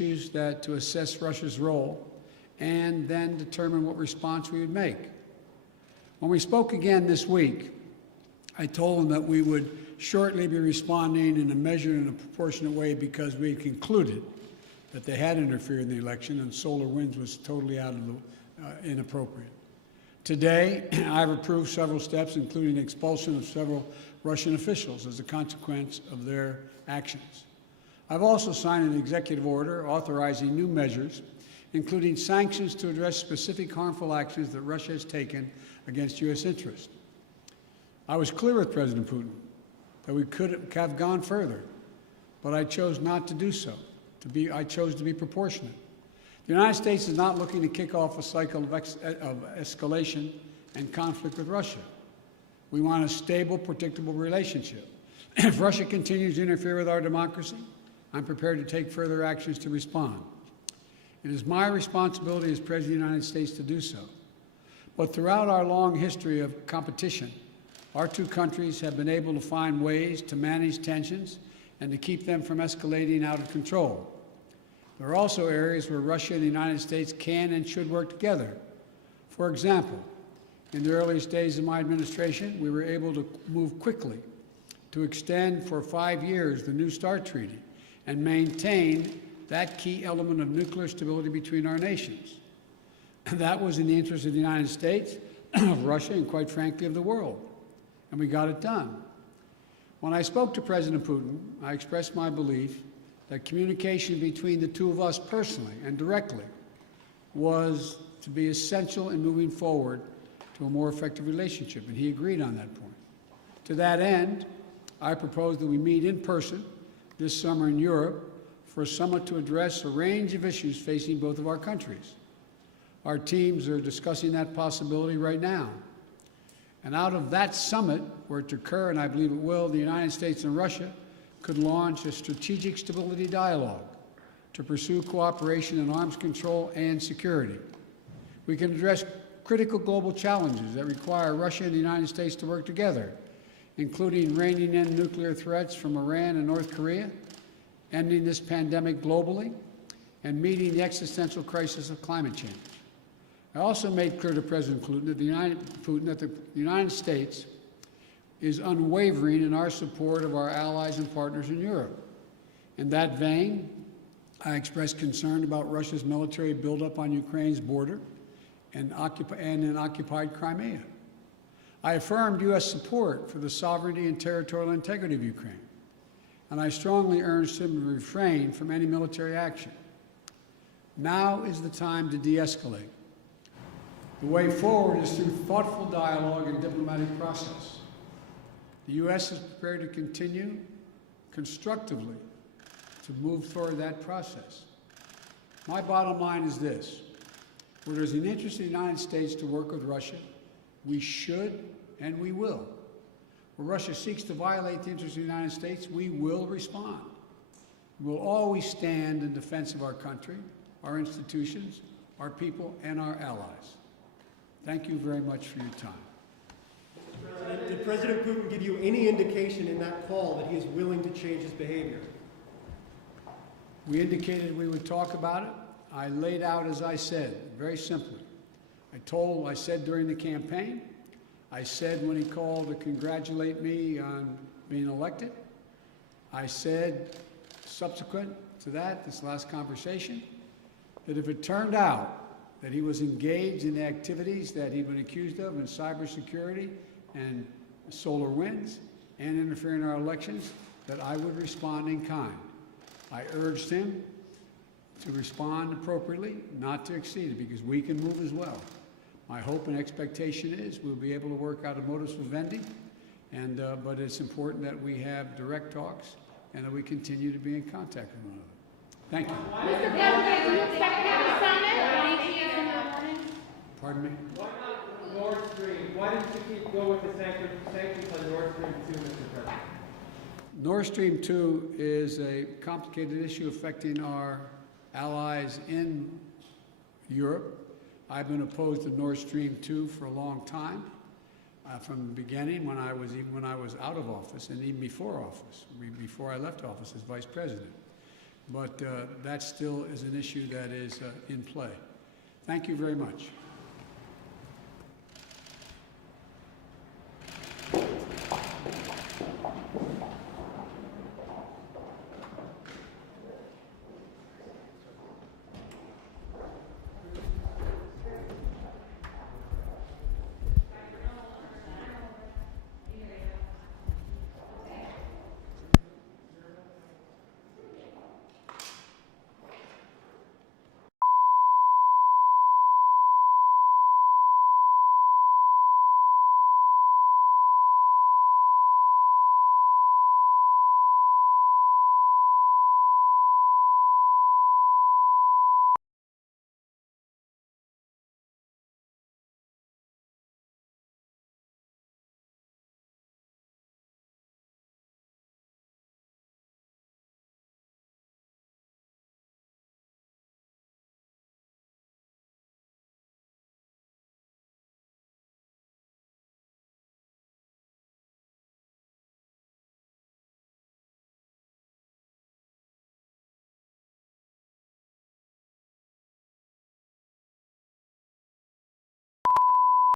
issues to assess Russia's role and then determine what response we would make. When we spoke again this week, I told them that we would shortly be responding in a measured and a proportionate way because we had concluded that they had interfered in the election and solar winds was totally out of the inappropriate. Today, I've approved several steps, including the expulsion of several Russian officials as a consequence of their actions. I've also signed an executive order authorizing new measures, including sanctions to address specific harmful actions that Russia has taken against U.S. interests. I was clear with President Putin that we could have gone further, but I chose not to do so. I chose to be proportionate. The United States is not looking to kick off a cycle of escalation and conflict with Russia. We want a stable, predictable relationship. If Russia continues to interfere with our democracy, I'm prepared to take further actions to respond. It is my responsibility as President of the United States to do so. But throughout our long history of competition, our two countries have been able to find ways to manage tensions and to keep them from escalating out of control. There are also areas where Russia and the United States can and should work together. For example, in the earliest days of my administration, we were able to move quickly to extend for 5 years the New START Treaty and maintain that key element of nuclear stability between our nations. That was in the interest of the United States, of Russia, and quite frankly, of the world. And we got it done. When I spoke to President Putin, I expressed my belief that communication between the two of us personally and directly was to be essential in moving forward to a more effective relationship, and he agreed on that point. To that end, I propose that we meet in person this summer in Europe for a summit to address a range of issues facing both of our countries. Our teams are discussing that possibility right now. And out of that summit, were it to occur, and I believe it will, the United States and Russia could launch a strategic stability dialogue to pursue cooperation in arms control and security. We can address critical global challenges that require Russia and the United States to work together, including reining in nuclear threats from Iran and North Korea, ending this pandemic globally, and meeting the existential crisis of climate change. I also made clear to President Putin that the United States is unwavering in our support of our allies and partners in Europe. In that vein, I expressed concern about Russia's military buildup on Ukraine's border and in occupied Crimea. I affirmed U.S. support for the sovereignty and territorial integrity of Ukraine, and I strongly urged him to refrain from any military action. Now is the time to de-escalate. The way forward is through thoughtful dialogue and diplomatic process. The U.S. is prepared to continue constructively to move toward that process. My bottom line is this: where there's an interest in the United States to work with Russia, we should and we will. Where Russia seeks to violate the interests of the United States, we will respond. We'll always stand in defense of our country, our institutions, our people, and our allies. Thank you very much for your time. Did President Putin give you any indication in that call that he is willing to change his behavior? We indicated we would talk about it. I laid out, as I said, very simply. I said during the campaign, I said when he called to congratulate me on being elected, I said subsequent to that, this last conversation, that if it turned out that he was engaged in activities that he'd been accused of in cybersecurity and solar winds and interfering in our elections, that I would respond in kind. I urged him to respond appropriately, not to exceed it, because we can move as well. My hope and expectation is we'll be able to work out a modus vivendi, but it's important that we have direct talks and that we continue to be in contact with one another. Thank you. Mr. President, do you expect to have a summit? Pardon me? Why not Nord Stream? Why didn't you go with the sanctions on Nord Stream 2, Mr. President? Nord Stream 2 is a complicated issue affecting our allies in Europe. I've been opposed to Nord Stream 2 for a long time, from the beginning, when I was out of office, and even before office, before I left office as vice president. but that still is an issue that is in play. Thank you very much.